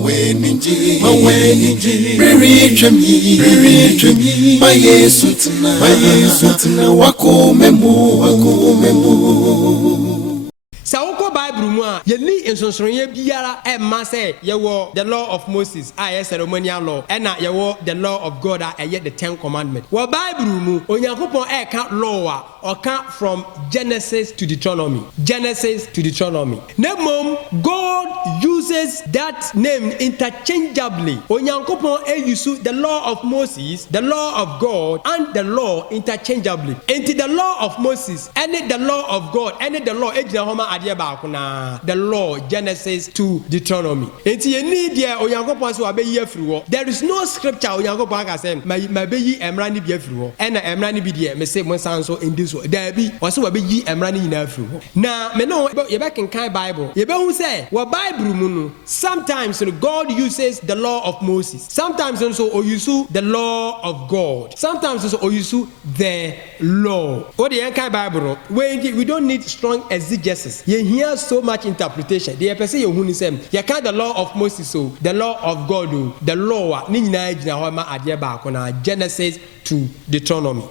maweniji riri mayesu tena wakomemu. Sawoko Bible mu a yeni nsonsonye biara emma say yewo the law of Moses a ceremonial law na yewo the law of God a the 10 commandments. Wo Bible mu Onyankopon ka law a oka from Genesis to Deuteronomy. Nemom God uses that name interchangeably. Onyankopon use the law of Moses, the law of God and the law interchangeably. Into the law of Moses and the law of God and the law the law Genesis to Deuteronomy. There is no scripture Onyankopon can say my be emrani be afro and emrani be there me say mo sanso in this way there be also be yi emrani na afro na me no you back in kind Bible you be who say what Bible mu no sometimes God uses the law of Moses, sometimes also or use the law of God, sometimes also or use the law. What the kind Bible we don't need strong exegesis. You hear so much interpretation. The person you who say you can't the law of Moses, so the law of God, the law Genesis to Deuteronomy.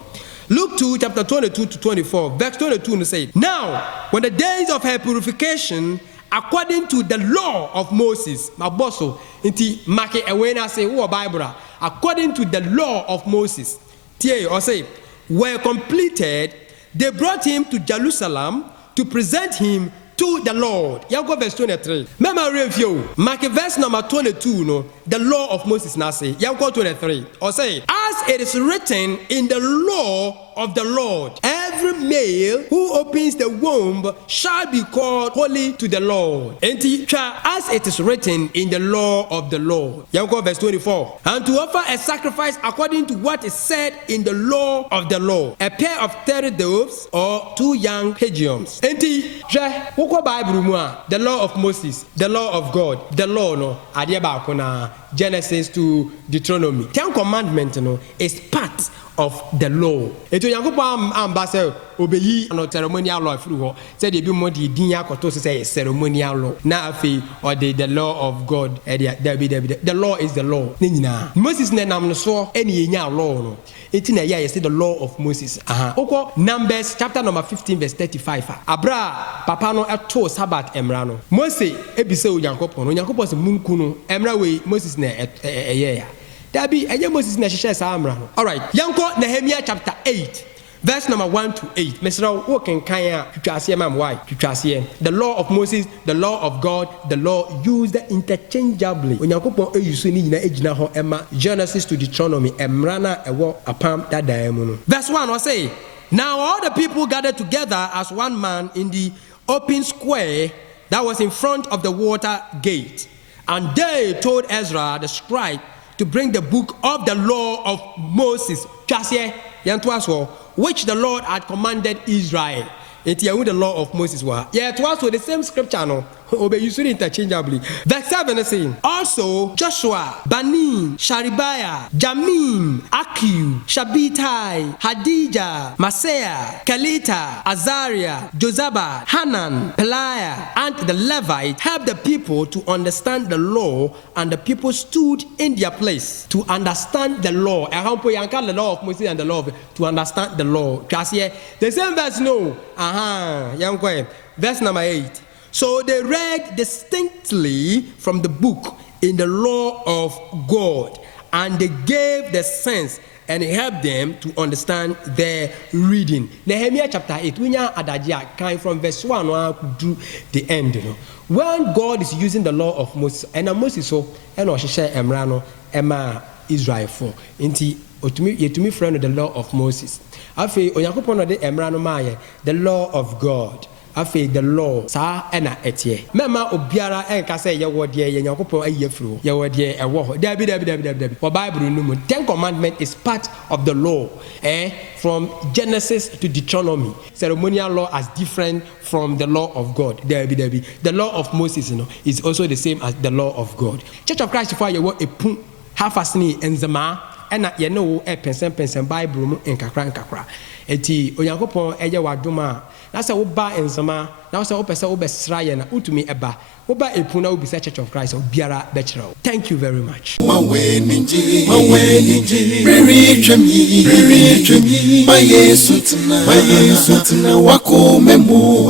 Luke 2 chapter 22 to 24 verse 22 say, now when the days of her purification according to the law of Moses, my boss, inti make away na say who Bible according to the law of Moses, or say were completed, they brought him to Jerusalem to present him to the Lord. You go verse 23. Remember review. Mark verse number 22. No, the law of Moses now say. You go 23. Or say, as it is written in the law of the Lord, every male who opens the womb shall be called holy to the Lord. And as it is written in the law of the Lord. You go verse 24. And to offer a sacrifice according to what is said in the law of the Lord, a pair of 30 doves or 2 young pigeons. And Bible, the law of Moses, the law of God, the law no adieba Genesis to Deuteronomy. 10 commandments no is part of the law. Eto Yankopon ambassador obeyi no ceremonial law through said e bi mo di din akoto say ceremonial law. Na afi or the law of God the law is the law. Ne nyina Moses na nam no so ene yenya law no. Eti na ya say the law of Moses. Oko Numbers chapter number 15 verse 35. Abra papa no eto Sabbath emra no. Moses ebise Onyankopon se munku no emra we Moses na ya. Dabi eye Moses na hyehyɛ saa amra no. All right. Yanko Nehemiah chapter 8 verse number 1 to 8. Mesra wo kenkan a twitwase mam why? Twitwase. The law of Moses, the law of God, the law used interchangeably. Onyankopon use ni nyina ejina ho ema Genesis to Deuteronomy emra na ewo apam dada mu no. Verse 1 was say, now all the people gathered together as one man in the open square that was in front of the water gate, and they told Ezra the scribe to bring the book of the law of Moses, which the Lord had commanded Israel. It's the law of Moses. Yeah, it was the same scripture. No, obey you interchangeably. Verse 7 is saying, also Joshua, Bani, Sharibiah, Jamim, Akiu, Shabitai, Hadijah, Maaseiah, Kelita, Azariah, Jozabad, Hanan, Peliah, and the Levite helped the people to understand the law, and the people stood in their place to understand the law. The law of Moses and the law to understand the law. The same verse, no. Verse number 8. So they read distinctly from the book in the law of God, and they gave the sense and helped them to understand their reading. Nehemiah chapter 8, we know adagya came from verse 1 to the end. You know. When God is using the law of Moses, and Moses so and Oshisha Emrano, Emma Israel for inti yetumi friend the law of Moses. Afi Onyankopon de Emrano maye the law of God. Afi the law sa ena etie mema obiara enka say ye wo de ye Nyankopon ayefro ye wo de ewo ho dabi for Bible no mu 10 commandment is part of the law from Genesis to Deuteronomy. Ceremonial law is different from the law of God. Dabi the law of Moses is also the same as the law of God. Church of Christ for ye wo epun half asni enzema ena ye no e pensen Bible mu nkakra eti onyankopɔn ɛyɛ wadoma na sɛ woba nsama na sɛ wopɛ sɛ wobɛsra yɛ na wotumi ɛba woba epu na wobisa Church of Christ obiara bɛkyerɛ wo. Thank you very much. Mawe ninji riri twemi ma Yesu tena wako memu